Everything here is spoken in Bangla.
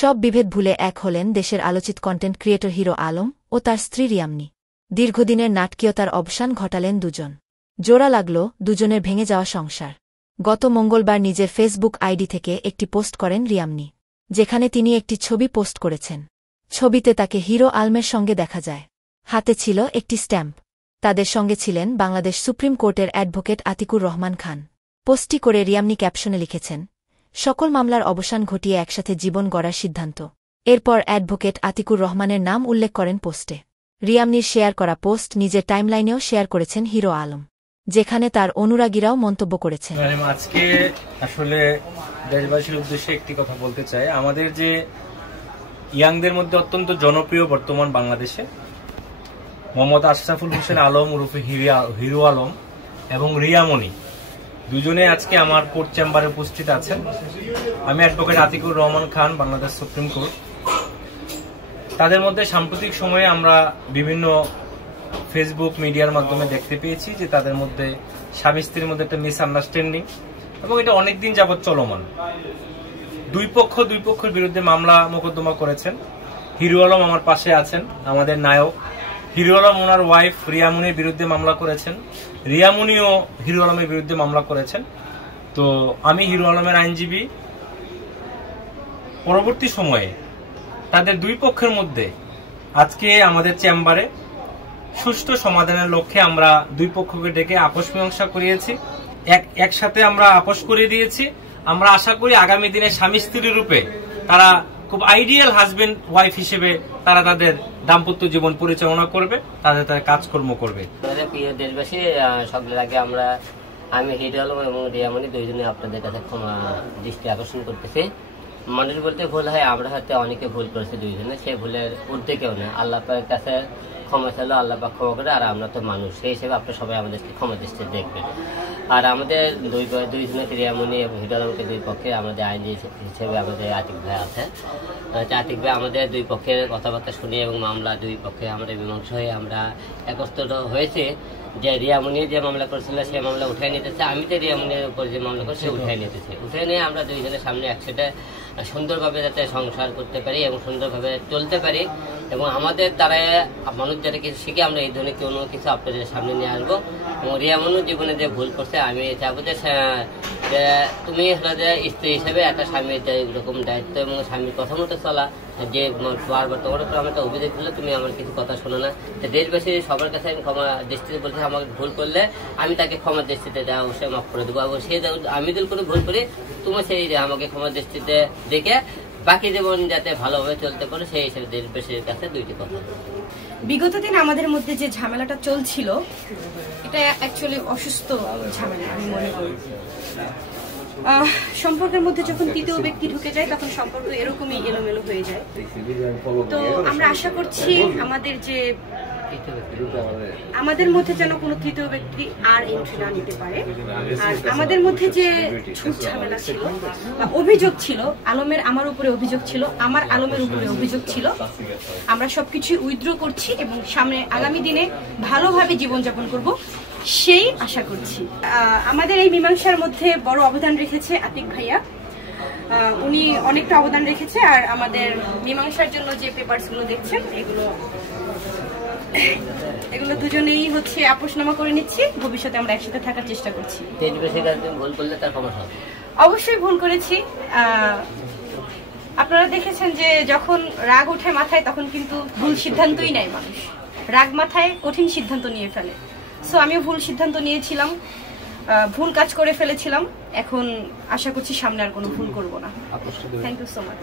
সব বিভেদ ভুলে এক হলেন দেশের আলোচিত কন্টেন্ট ক্রিয়েটর হিরো আলম ও তার স্ত্রী রিয়ামনি। দীর্ঘদিনের নাটকীয়তার অবসান ঘটালেন দুজন। জোড়া লাগল দুজনের ভেঙে যাওয়া সংসার। গত মঙ্গলবার নিজের ফেসবুক আইডি থেকে একটি পোস্ট করেন রিয়ামনি, যেখানে তিনি একটি ছবি পোস্ট করেছেন। ছবিতে তাকে হিরো আলমের সঙ্গে দেখা যায়। হাতে ছিল একটি স্ট্যাম্প। তাদের সঙ্গে ছিলেন বাংলাদেশ সুপ্রিম কোর্টের অ্যাডভোকেট আতিকুর রহমান খান। পোস্টটি করে রিয়ামনি ক্যাপশনে লিখেছেন, সকল মামলার অবসান ঘটিয়ে একসাথে জীবন গড়ার সিদ্ধান্ত। এরপর অ্যাডভোকেট আতিকুর রহমানের নাম উল্লেখ করেন পোস্টে। রিয়ামনির শেয়ার করা পোস্ট নিজের টাইমলাইনেও শেয়ার করেছেন হিরো আলম, যেখানে তার অনুরাগীরাও মন্তব্য করেছেন। আজকে আসলে দেশবাসীর উদ্দেশ্যে একটি কথা বলতে চাই। আমাদের যে ইয়াংদের মধ্যে অত্যন্ত জনপ্রিয় বর্তমান বাংলাদেশে মোহাম্মদ আশরাফুল হোসেন আলম ওরফে হিরো আলম এবং রিয়ামনি দুজনে আজকে আমার কোর্ট চেম্বারে উপস্থিত আছেন। আমি advocate Atikur Rahman Khan, Bangladesh supreme court. তাদের মধ্যে সাম্প্রতিক সময়ে আমরা বিভিন্ন ফেসবুক মিডিয়ার মাধ্যমে দেখতে পেয়েছি যে তাদের মধ্যে স্বামী স্ত্রীর মধ্যে একটা মিসআন্ডারস্ট্যান্ডিং, এবং এটা অনেকদিন যাবৎ চলমান। দুই পক্ষের বিরুদ্ধে মামলা মোকদ্দমা করেছেন। হিরো আলম আমার পাশে আছেন, আমাদের নায়ক। হিরো আলম ওনার ওয়াইফ রিয়ামনির বিরুদ্ধে মামলা করেছেন, রিয়ামনিও হিরো আলমের বিরুদ্ধে মামলা করেছেন। তো আমি হিরো আলমের আইনজীবী। পরবর্তী সময়ে তাদের দুই পক্ষের মধ্যে আজকে আমাদের চেম্বারে সুষ্ঠু সমাধানের লক্ষ্যে আমরা দুই পক্ষকে ডেকে আপোষ মীমাংসা করিয়েছি। একসাথে আমরা আপোষ করিয়ে দিয়েছি। আমরা আশা করি আগামী দিনে স্বামী স্ত্রী রূপে তারা খুব আইডিয়াল হাজবেন্ড ওয়াইফ হিসেবে তারা তাদের দাম্পত্য জীবন পরিচালনা করবে, তাদের কাজকর্ম করবে। প্রিয় দেশবাসী, সকলের আগে আমি হিরো আলম এবং রিয়ামনি দুইজনে আপনাদের কাছে ক্ষমা দৃষ্টি আকর্ষণ করতেছি। মানুষ বলতে ভুল হয়, আমরা হয়তো অনেকে ভুল করেছি দুইজনে, সে ভুলের ঊর্ধ্বে কেউ নেই। আল্লাহ পাকের কাছে ক্ষমা চাইলো, আল্লাহ পাক ক্ষমা করে। আর আমরা তো মানুষ, সেই হিসেবে আপনারা সবাই আমাদেরকে ক্ষমা দৃষ্টি দেখবেন। আর আমাদের দুইজনে রিয়ামনি এবং হিরো আলমকে দুই পক্ষে আমাদের আইনজীবী হিসেবে আমাদের আতিক ভাই আছে। আতিক ভাই আমাদের দুই পক্ষের কথাবার্তা শুনে এবং মামলা দুই পক্ষে আমাদের মীমাংসা হয়ে আমরা একত্রিত হয়েছে যে রিয়ামনি যে মামলা করেছিল সে মামলা উঠাই নিতেছে, আমি তো রিয়ামনির উপর যে মামলা করছি উঠাই নিতেছে। উঠাই নিয়ে আমরা দুইজনের সামনে একসাথে সুন্দরভাবে যাতে সংসার করতে পারি এবং সুন্দরভাবে চলতে পারি, এবং আমাদের দ্বারা মানুষ যারা কিছু শিখে আমরা এই ধরনের কোনো কিছু আপনাদের সামনে নিয়ে আসবো। এবং রিয়ামনির জীবনে যে ভুল করছে আমি চাবো যে তুমি স্ত্রী হিসেবে একটা স্বামীর এরকম দায়িত্ব এবং স্বামীর কথা মতো চলা, যে বারবার তোমার উপর আমার একটা অভিযোগ দিলে তুমি আমার কিছু কথা শোনো না। দেশবাসী সবার কাছে আমি ক্ষমা দৃষ্টিতে বলছি, আমাকে ভুল করলে আমি তাকে ক্ষমা দৃষ্টিতে দেওয়া অবশ্যই মাফ করে দেবো, এবং সে আমি যদি কোনো ভুল করি তুমি সেই আমাকে ক্ষমা দৃষ্টিতে দেখে বাকি জীবন যাতে ভালোভাবে চলতে পারে সেই হিসেবে দেশবাসীর কাছে দুইটি কথা। বিগত দিন আমাদের মধ্যে যে ঝামেলাটা চলছিল এটা অ্যাকচুয়ালি অসুস্থ ঝামেলা আমি মনে করি। সম্পর্কের মধ্যে যখন তৃতীয় ব্যক্তি ঢুকে যায় তখন সম্পর্ক এরকমই এলোমেলো হয়ে যায়। তো আমরা আশা করছি আমাদের মধ্যে যেন কোনো তৃতীয় ব্যক্তি আর এন্ট্রি না নিতে পারে। আর আমাদের মধ্যে যে ঝুট ঝামেলা ছিল বা অভিযোগ ছিল, আলমের আমার উপরে অভিযোগ ছিল, আমার আলমের উপরে অভিযোগ ছিল, আমরা সবকিছু উইথড্র করছি এবং সামনে আগামী দিনে ভালোভাবে জীবনযাপন করব সেই আশা করছি। আমাদের এই মীমাংসার মধ্যে বড় অবদান রেখেছে আতিক ভাইয়া, উনি অনেকটা অবদান রেখেছে। আর আমাদের মীমাংসার জন্য যে পেপারস গুলো দেখছেন এগুলো দুজনেই আপোষনামা করে নিচ্ছি। ভবিষ্যতে আমরা একসাথে থাকার চেষ্টা করছি। অবশ্যই ভুল করেছি। আপনারা দেখেছেন যে যখন রাগ ওঠে মাথায় তখন কিন্তু ভুল সিদ্ধান্তই নেয় মানুষ, রাগ মাথায় কঠিন সিদ্ধান্ত নিয়ে ফেলে। সো আমিও ভুল সিদ্ধান্ত নিয়েছিলাম, ভুল কাজ করে ফেলেছিলাম। এখন আশা করছি সামনে আর কোনো ভুল করবো না। Thank you so much.